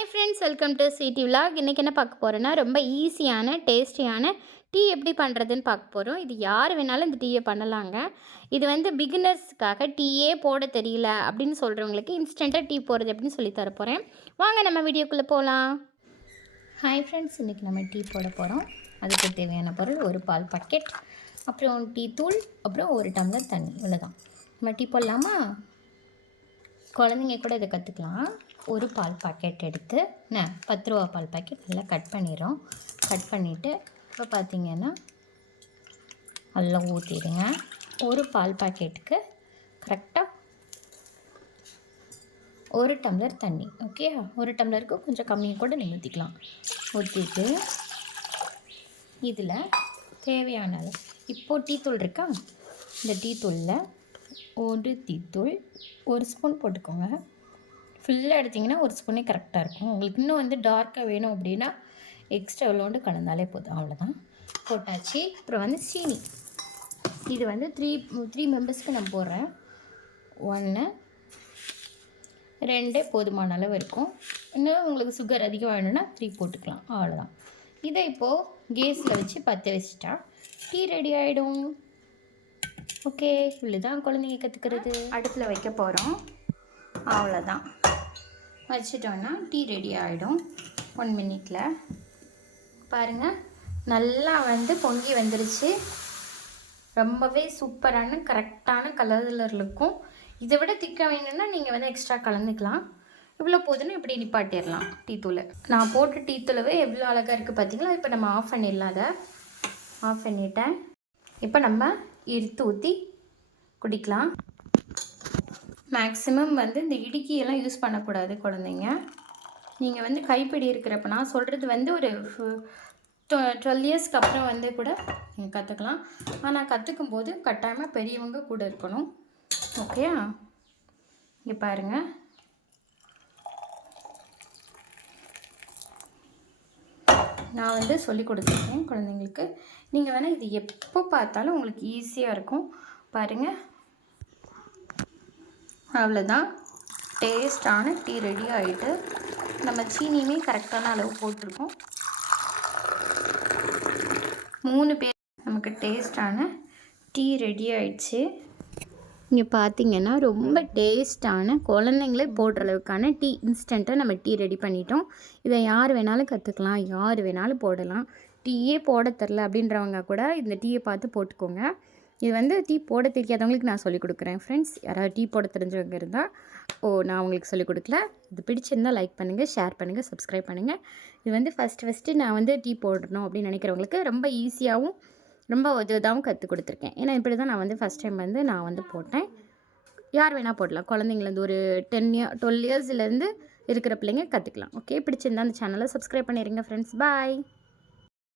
Hi friends welcome to CD vlog இன்றைக்கி என்ன பார்க்க போகிறோன்னா ரொம்ப ஈஸியான டேஸ்டியான டீ எப்படி பண்ணுறதுன்னு பார்க்க போகிறோம் இது யார் வேணாலும் இந்த டீயை பண்ணலாங்க. இது வந்து பிகினர்ஸ்க்காக டீயே போட தெரியல அப்படின்னு சொல்கிறவங்களுக்கு இன்ஸ்டண்ட்டாக டீ போடுறது எப்படின்னு சொல்லி தரப்போகிறேன் வாங்க நம்ம வீடியோக்குள்ளே போகலாம் ஹாய் ஃப்ரெண்ட்ஸ் இன்றைக்கி நம்ம டீ போட போகிறோம் அதுக்கு தேவையான பொருள் ஒரு பால் பாக்கெட் அப்புறம் டீ தூள் அப்புறம் ஒரு டம்ளர் தண்ணி இவ்வளோதான் நம்ம டீ போடலாமா? குழந்தைங்க கூட இதை கற்றுக்கலாம் ஒரு பால் பாக்கெட் எடுத்து என்ன பத்து ரூபா பால் பாக்கெட் நல்லா கட் பண்ணிடுறோம் கட் பண்ணிவிட்டு இப்போ பார்த்தீங்கன்னா நல்லா ஊற்றிடுங்க ஒரு பால் பாக்கெட்டுக்கு கரெக்டாக ஒரு டம்ளர் தண்ணி ஓகே ஒரு டம்ளருக்கு கொஞ்சம் கம்மியாக கூட நீங்கள் ஊற்றிக்கலாம் ஊற்றிட்டு இதில் தேவையான அளவு இப்போது டீத்தூள் இருக்கா? இந்த டீத்தூளில் ஒரு டீத்தூள் ஒரு ஸ்பூன் போட்டுக்கோங்க. ஃபுல்லாக எடுத்திங்கன்னா ஒரு ஸ்பூனே கரெக்டாக இருக்கும். உங்களுக்கு இன்னும் வந்து டார்க்காக வேணும் அப்படின்னா எக்ஸ்ட்ரா எவ்வளோண்டு கலந்தாலே போதும். அவ்வளோதான் போட்டாச்சு. அப்புறம் வந்து சீனி. இது வந்து த்ரீ த்ரீ மெம்பர்ஸ்க்கு நான் போடுறேன். ஒன்று ரெண்டு போதுமான அளவு இருக்கும். இன்னும் உங்களுக்கு சுகர் அதிகம் வேணும்னா த்ரீ போட்டுக்கலாம். அவ்வளோதான் இதை இப்போது கேஸில் வச்சு பற்ற வச்சுட்டா டீ ரெடி ஆகிடும் ஓகே இவ்வளோதான் குழந்தைங்க கற்றுக்கிறது அடுப்பில் வைக்க போகிறோம் அவ்வளோதான் வச்சிட்டோன்னா டீ ரெடி ஆகிடும் ஒன் மினிட்டில் பாருங்கள் நல்லா வந்து பொங்கி வந்துருச்சு. ரொம்பவே சூப்பரான கரெக்டான கலரில் இருக்கும். இதை விட திக்க வேணும்னா நீங்கள் வந்து எக்ஸ்ட்ரா கலந்துக்கலாம். இவ்வளோ போதுன்னு இப்படி நிப்பாட்டிடலாம் டீ தூளை. நான் போட்ட டீ தூளவே எவ்வளோ அழகாக இருக்குது பார்த்தீங்களா இப்போ நம்ம ஆஃப் பண்ணிடலாம் அதை. ஆஃப் பண்ணிட்டேன். இப்போ நம்ம எடுத்து ஊற்றி குடிக்கலாம். மேக்ஸிமம் வந்து இந்த இடுக்கியெல்லாம் யூஸ் பண்ணக்கூடாது குழந்தைங்க. நீங்கள் வந்து கைப்பிடி இருக்கிறப்ப நான் சொல்கிறது வந்து ஒரு டுவெல் இயர்ஸ்க்கு அப்புறம் வந்து கூட நீங்கள் கற்றுக்கலாம் ஆனால் கற்றுக்கும் போது கட்டாயமாக பெரியவங்க கூட இருக்கணும். ஓகே இங்கே பாருங்கள் நான் வந்து சொல்லி கொடுத்துருக்கேன் குழந்தைங்களுக்கு. நீங்கள் வேணால் இது எப்போ பார்த்தாலும் உங்களுக்கு ஈஸியாக இருக்கும். பாருங்கள் அவ்வளோதான் டேஸ்டான டீ ரெடி ஆகிட்டு நம்ம சீனியுமே கரெக்டான அளவு போட்டிருக்கோம். மூணு பேர் நமக்கு டேஸ்டான டீ ரெடி ஆயிடுச்சு. இங்கே பார்த்தீங்கன்னா ரொம்ப டேஸ்டான குழந்தைங்களே போடுற அளவுக்கான டீ இன்ஸ்டண்ட்டாக நம்ம டீ ரெடி பண்ணிட்டோம். இதை யார் வேணாலும் கற்றுக்கலாம் யார் வேணாலும் போடலாம். டீயே போட தெரில அப்படின்றவங்க கூட இந்த டீயை பார்த்து போட்டுக்கோங்க. இது வந்து டீ போட தெரியாதவங்களுக்கு நான் சொல்லிக் கொடுக்குறேன். ஃப்ரெண்ட்ஸ் யாராவது டீ போட தெரிஞ்சவங்க இருந்தால் ஓ நான் உங்களுக்கு சொல்லிக் கொடுக்கல. இது பிடிச்சிருந்தால் லைக் பண்ணுங்கள் ஷேர் பண்ணுங்கள் சப்ஸ்கிரைப் பண்ணுங்கள் இது வந்து ஃபஸ்ட்டு ஃபஸ்ட்டு நான் வந்து டீ போடணும் அப்படின்னு நினைக்கிறவங்களுக்கு ரொம்ப ஈஸியாகவும் ரொம்ப உதவிதாகவும் கற்றுக் கொடுத்துருக்கேன். ஏன்னா இப்படி தான் நான் வந்து ஃபஸ்ட் டைம் வந்து நான் வந்து போட்டேன். யார் வேணால் போடலாம். குழந்தைங்கலேருந்து ஒரு டென் இயர் டுவெல் இயர்ஸ்லேருந்து இருக்கிற பிள்ளைங்க கற்றுக்கலாம் ஓகே பிடிச்சிருந்தா அந்த சேனலை சப்ஸ்கிரைப் பண்ணிடுங்க ஃப்ரெண்ட்ஸ் பாய்